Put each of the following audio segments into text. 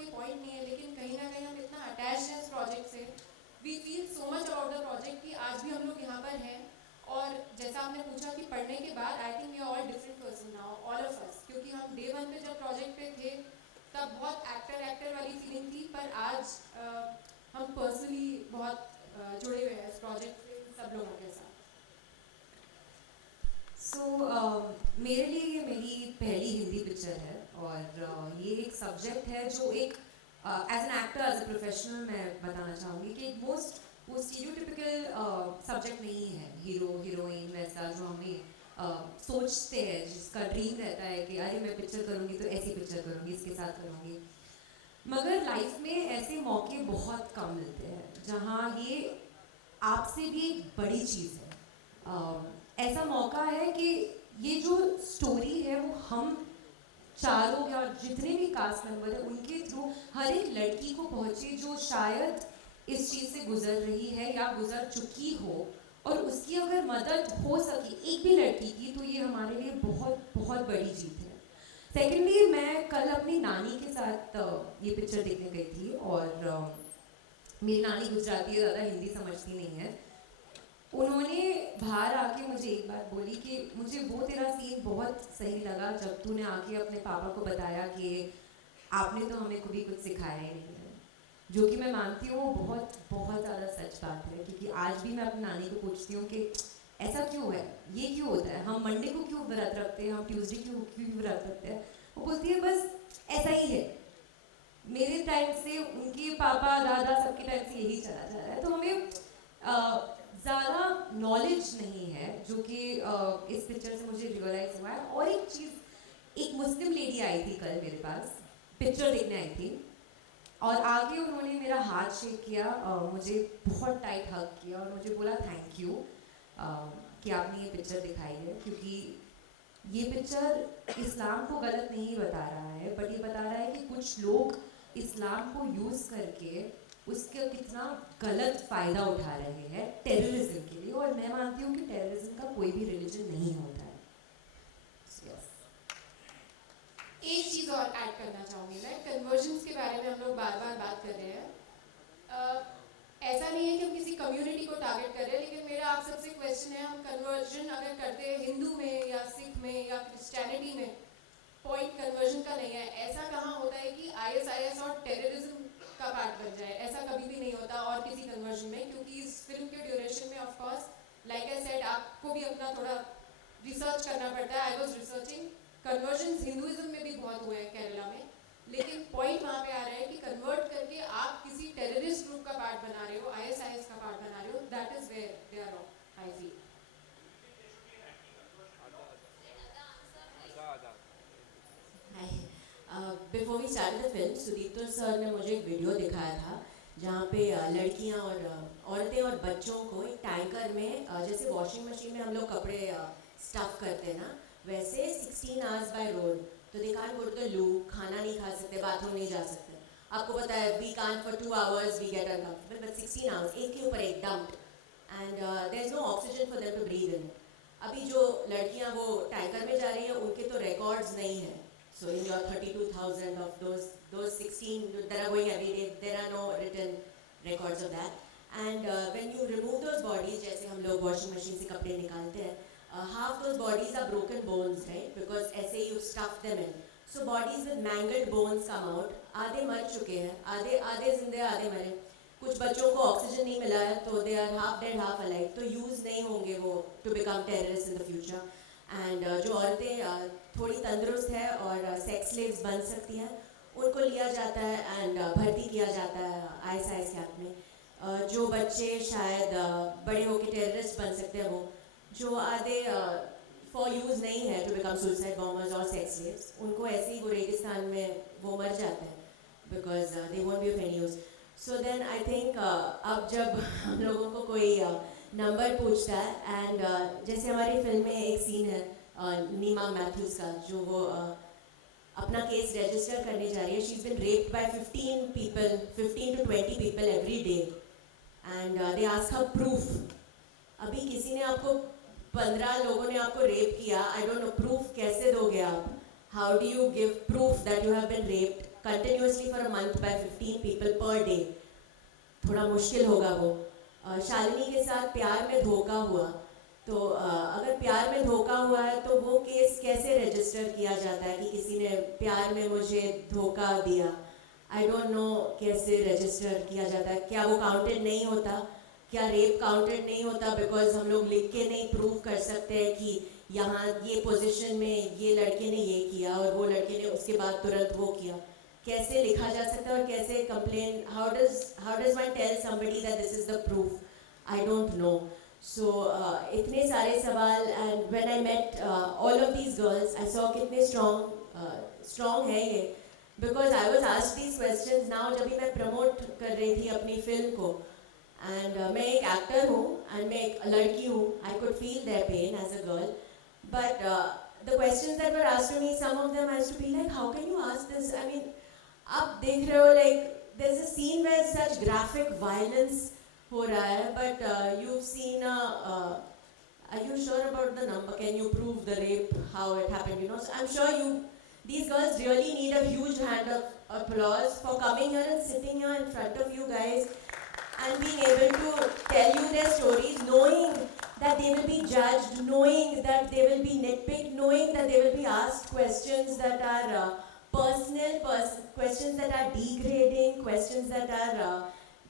कोई पॉइंट नहीं है, लेकिन कहीं ना कहीं हम इतना अटैच हैं इस प्रोजेक्ट से, we feel so much about the project कि आज भी हम लोग यहाँ पर हैं। और जैसा आपने पूछा कि पढ़ने के बाद I think we are all different person now, all of us, क्योंकि हम डे वन पे जब प्रोजेक्ट पे थे तब बहुत एक्टर एक्टर वाली फीलिंग थी, पर आज हम पर्सनली बहुत जुड़े हुए हैं इस प्रोजेक्ट से सब लोगों के साथ। मेरे लिए ये मेरी पहली हिंदी पिक्चर है और ये एक सब्जेक्ट है जो एक as an actor, as a professional मैं बताना चाहूँगी कि एक वो स्टीरियोटिपिकल सब्जेक्ट नहीं है, हीरो हीरोइन वैसा जो हमें सोचते हैं, जिसका ड्रीम रहता है कि अरे मैं पिक्चर करूँगी तो ऐसी पिक्चर करूँगी, इसके साथ करूँगी। मगर लाइफ में ऐसे मौके बहुत कम मिलते हैं जहाँ ये आपसे भी एक बड़ी चीज़ है। ऐसा मौका है कि ये जो स्टोरी है वो हम चारों या जितने भी कास्ट मेंबर हैं उनके थ्रू हर एक लड़की को पहुंचे जो शायद इस चीज़ से गुजर रही है या गुजर चुकी हो, और उसकी अगर मदद हो सके एक भी लड़की की तो ये हमारे लिए बहुत बहुत बड़ी जीत है। सेकेंडली, मैं कल अपनी नानी के साथ ये पिक्चर देखने गई थी और मेरी नानी गुजराती है, ज़्यादा हिंदी समझती नहीं है। उन्होंने बाहर आके मुझे एक बात बोली कि मुझे वो तेरा सीन बहुत सही लगा जब तूने आके अपने पापा को बताया कि आपने तो हमें कभी कुछ सिखाया ही नहीं है। जो कि मैं मानती हूँ वो बहुत बहुत ज़्यादा सच बात है, क्योंकि आज भी मैं अपनी नानी को पूछती हूँ कि ऐसा क्यों है, ये क्यों होता है, हम मंडे को क्यों व्रत रखते हैं, हम ट्यूसडे क्यों क्यों व्रत रखते हैं। वो बोलती है बस ऐसा ही है, मेरे टाइम से उनके पापा दादा सबके टाइम से यही चला जा रहा है। तो हमें ज़्यादा नॉलेज नहीं है, जो कि इस पिक्चर से मुझे रियलाइज़ हुआ है। और एक चीज़, एक मुस्लिम लेडी आई थी कल मेरे पास, पिक्चर देखने आई थी, और आगे उन्होंने मेरा हाथ शेक किया, मुझे बहुत टाइट हग किया और मुझे बोला थैंक यू कि आपने ये पिक्चर दिखाई है, क्योंकि ये पिक्चर इस्लाम को गलत नहीं बता रहा है, बट ये बता रहा है कि कुछ लोग इस्लाम को यूज़ करके उसका कितना गलत फ़ायदा उठा रहे हैं टेररिज्म के लिए। और मैं मानती हूँ कि टेररिज्म का कोई भी रिलीजन नहीं होता है। yes. एक चीज़ और ऐड करना चाहूँगी मैं, कन्वर्जन्स के बारे में हम लोग बार बार बात कर रहे हैं। ऐसा नहीं है कि हम किसी कम्युनिटी को टारगेट कर रहे हैं, लेकिन मेरा आप सबसे क्वेश्चन है, हम कन्वर्जन अगर करते हैं हिंदू में या सिख में या क्रिश्चियनिटी में, पॉइंट कन्वर्जन का नहीं है। ऐसा कहाँ होता है कि आईएसआईएस और टेररिज्म का पार्ट बन जाए, ऐसा कभी भी नहीं होता और किसी कन्वर्जन में, क्योंकि इस फिल्म के ड्यूरेशन में of course like I said आपको भी अपना थोड़ा रिसर्च करना पड़ता है। I was researching, conversion Hinduism में भी बहुत हुए हैं केरला में, लेकिन पॉइंट वहाँ पे आ रहा है कि कन्वर्ट करके आप किसी टेररिस्ट ग्रुप का पार्ट बना रहे हो, आईएसआईएस का पार्ट बना रहे हो, that is where they are wrong I feel. Before we start the film, Sudipto sir ने मुझे एक वीडियो दिखाया था जहाँ पे लड़कियाँ और औरतें और बच्चों को एक टैंकर में, जैसे वॉशिंग मशीन में हम लोग कपड़े स्टफ करते हैं ना, वैसे 16 आवर्स बाय रोड, तो they can't go to the loo, खाना नहीं खा सकते, बाथरूम नहीं जा सकते। आपको पता है we can't for 2 hours we get uncomfortable, but 16 hours एक के ऊपर एक dumped, and there is no oxygen for them to breathe in. अभी जो लड़कियाँ वो टैंकर में जा रही हैं उनके तो रिकॉर्ड्स नहीं हैं। So in your 32,000 of those 16 that are going every day, there are no written records of that. And when you remove those bodies, जैसे हम लोग washing machine से कपड़े निकालते हैं, half those bodies are broken bones, right? Because ऐसे you stuff them in. So bodies with mangled bones come out. आधे मर चुके हैं, आधे जिंदे, आधे मरे। कुछ बच्चों को ऑक्सीजन नहीं मिला है तो they are half dead, half alive. तो यूज़ नहीं होंगे वो to become terrorists in the future. And जो औरतें थोड़ी तंदुरुस्त है और सेक्स स्लेव्स बन सकती हैं, उनको लिया जाता है एंड भर्ती किया जाता है आईएसआईएस कैंप में। जो बच्चे शायद बड़े होकर टेररिस्ट बन सकते हैं, वो जो आधे फॉर यूज़ नहीं है टू बिकम सुसाइड बॉम्बर्स और सेक्स स्लेव्स, उनको ऐसे ही वो रेगिस्तान में वो मर जाते हैं because they won't be of any use. So then I think अब जब हम लोगों को कोई नंबर पूछता है, एंड जैसे हमारी फिल्म में एक सीन है नीमा मैथ्यूज़ का, जो वो अपना केस रजिस्टर करने जा रही है। She is been raped by 15 to 20 people every day, and they ask her proof. अभी किसी ने आपको 15 लोगों ने आपको रेप किया, आई डोंट नो, प्रूफ कैसे दोगे आप? How do you give proof that you have been raped? Continuously for a month by 15 people per day, थोड़ा मुश्किल होगा वो। शालिनी के साथ प्यार में धोखा हुआ, तो अगर प्यार में धोखा हुआ है तो वो केस कैसे रजिस्टर किया जाता है कि किसी ने प्यार में मुझे धोखा दिया? आई डोंट नो कैसे रजिस्टर किया जाता है। क्या वो काउंटेड नहीं होता? क्या रेप काउंटेड नहीं होता बिकॉज हम लोग लिख के नहीं प्रूव कर सकते हैं कि यहाँ ये पोजीशन में ये लड़के ने ये किया और वो लड़के ने उसके बाद तुरंत वो किया? कैसे लिखा जा सकता है और कैसे complain, how does one tell somebody that this is the proof? I don't know. So इतने सारे सवाल, and when I met all of these girls I saw कितने स्ट्रॉन्ग है ये, because I was asked these questions now जब भी मैं promote कर रही थी अपनी फिल्म को, एंड मैं एक एक्टर हूँ एंड मैं एक लड़की हूँ, I could feel their pain as a girl, but the questions that were asked to me, some of them I used to be like, how can you ask this? I mean, आप देख रहे हो, like there's a scene where such graphic violence हो रहा है, but you've seen are you sure about the number? Can you prove the rape, how it happened? You know, so I'm sure these girls really need a huge hand of applause for coming here and sitting here in front of you guys and being able to tell you their stories, knowing that they will be judged, knowing that they will be nitpicked, knowing that they will be asked questions that are questions that are degrading, questions that are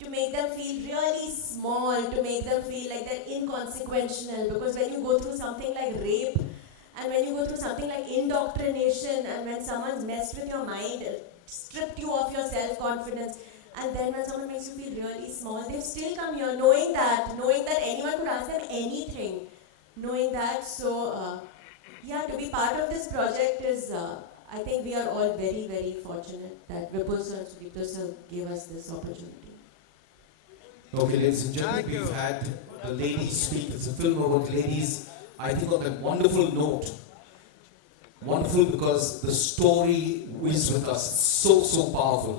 to make them feel really small, to make them feel like they're inconsequential. Because when you go through something like rape, and when you go through something like indoctrination, and when someone's messed with your mind, stripped you of your self-confidence, and then when someone makes you feel really small, they've still come here knowing that anyone could ask them anything, knowing that. So yeah, to be part of this project is, I think we are all very, very fortunate that Vipul sir, Sudipta sir gave us this opportunity. Okay, ladies and gentlemen, we've had the ladies speak. It's a film about ladies. I think on that wonderful note, wonderful because the story is with us. It's so, so powerful.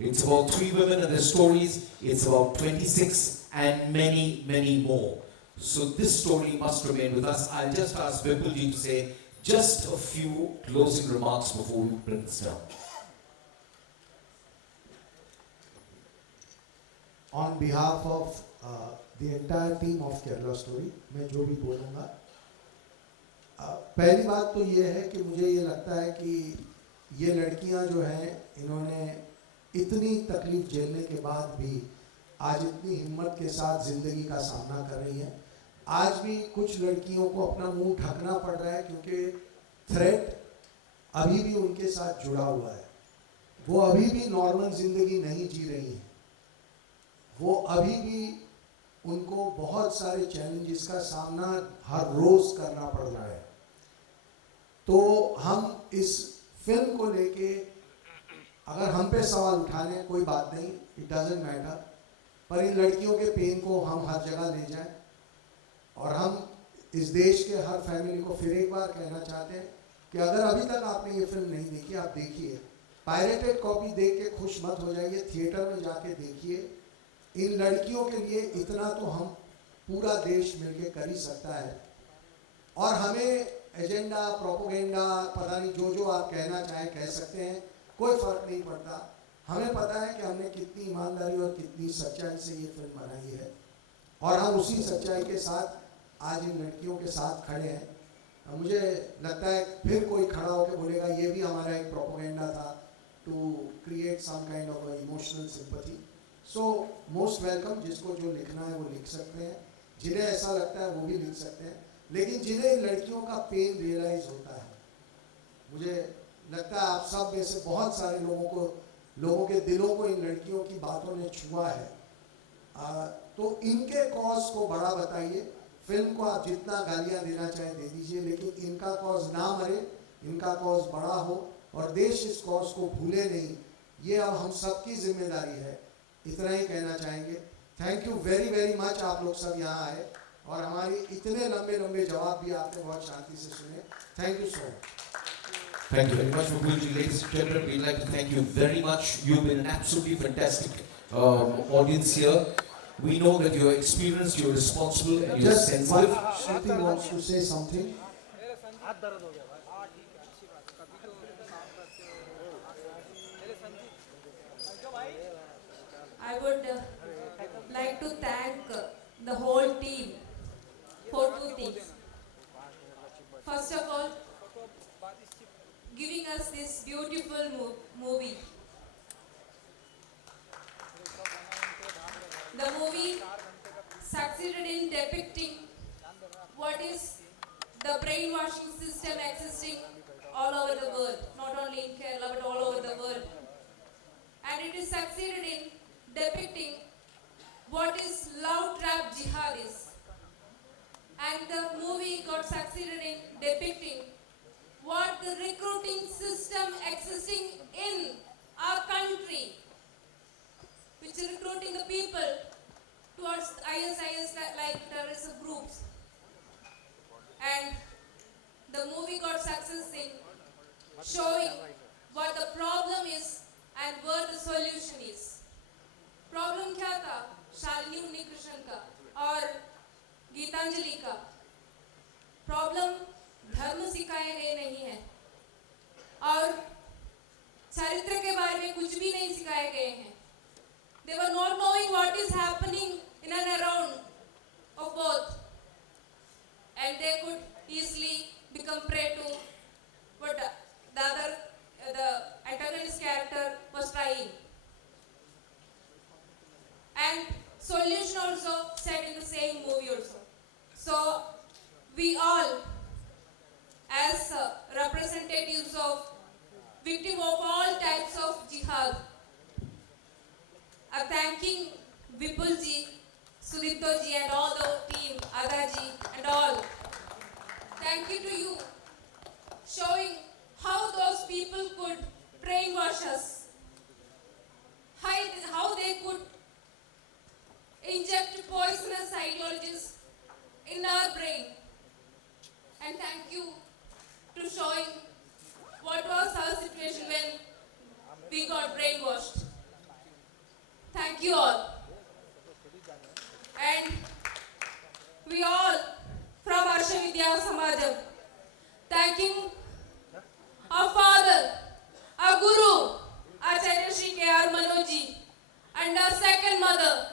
It's about 3 women and their stories. It's about 26 and many, many more. So this story must remain with us. I'll just ask Vipulji to say just a few closing remarks before we bring this down. On behalf of the entire team of Kerala Story, मैं जो भी बोलूँगा, पहली बात तो ये है कि मुझे ये लगता है कि ये लड़कियाँ जो हैं, इन्होंने इतनी तकलीफ झेलने के बाद भी आज इतनी हिम्मत के साथ ज़िंदगी का सामना कर रही हैं। आज भी कुछ लड़कियों को अपना मुंह ढकना पड़ रहा है क्योंकि थ्रेट अभी भी उनके साथ जुड़ा हुआ है। वो अभी भी नॉर्मल ज़िंदगी नहीं जी रही हैं। वो अभी भी उनको बहुत सारे चैलेंजेस का सामना हर रोज़ करना पड़ रहा है। तो हम इस फिल्म को लेके अगर हम पे सवाल उठाने, कोई बात नहीं, इट डजेंट मैटर, पर इन लड़कियों के पेन को हम हर जगह ले जाएं। और हम इस देश के हर फैमिली को फिर एक बार कहना चाहते हैं कि अगर अभी तक आपने ये फिल्म नहीं देखी, आप देखिए। पायरेटेड कॉपी देख के खुश मत हो जाइए, थिएटर में जाके देखिए। इन लड़कियों के लिए इतना तो हम पूरा देश मिलके कर ही सकता है। और हमें एजेंडा, प्रोपोगेंडा, पता नहीं जो आप कहना चाहें कह सकते हैं, कोई फ़र्क नहीं पड़ता। हमें पता है कि हमने कितनी ईमानदारी और कितनी सच्चाई से ये फिल्म बनाई है, और हम उसी सच्चाई के साथ आज इन लड़कियों के साथ खड़े हैं। मुझे लगता है फिर कोई खड़ा होकर बोलेगा ये भी हमारा एक प्रोपोगेंडा था to create some kind of emotional sympathy. So most welcome, जिसको जो लिखना है वो लिख सकते हैं, जिन्हें ऐसा लगता है वो भी लिख सकते हैं, लेकिन जिन्हें इन लड़कियों का पेन रियलाइज़ होता है, मुझे लगता है आप सब में से बहुत सारे लोगों के दिलों को इन लड़कियों की बातों ने छुआ है। तो इनके कॉज को बड़ा बताइए। फिल्म को आप जितना गालियाँ देना चाहें दे दीजिए, लेकिन इनका कॉज ना मरे, इनका कॉज बड़ा हो और देश इस कॉज को भूले नहीं। ये अब हम सबकी जिम्मेदारी है। इतना ही कहना चाहेंगे। Thank you very very much, आप लोग सब यहाँ आए और हमारी इतने लंबे लंबे जवाब भी आपने बहुत शांति से सुने। Thank you so much. Thank you very much, Vipulji. Ladies and gentlemen, we'd like to thank you very much. You've been an absolutely fantastic audience here. We know that you're experienced, you're responsible, and you're Just sensitive. Shruti wants to say something. the brainwashing system existing all over the world, not only in Kerala but all over the world. And it is succeeded in depicting what is love trap jihad is. And the movie got succeeded in depicting what the recruiting system existing in our country, which is recruiting the people towards ISIS like terrorist groups. And the movie got success in showing what the problem is and where the solution is. Problem क्या था? शालिनी उन्नीकृष्णन का और गीतांजलि का problem धर्म सिखाए गए नहीं है और चरित्र के बारे में कुछ भी नहीं सिखाए गए हैं. They were not knowing what is happening in and around of both, and they could easily become prey to what the antagonist character was trying. And solution also said in the same movie also. So we all, as representatives of victims of all types of jihad, are thanking Vipul ji, Sudipto ji and all the team, Ada ji and all. Thank you to you, showing how those people could brainwash us, how they could inject poisonous ideologies in our brain. And thank you to showing what was our situation when we got brainwashed. Thank you all. And we all from Arsha Vidya Samajam thanking our father, our guru, Acharya Shri K.R. Manoji, and our second mother,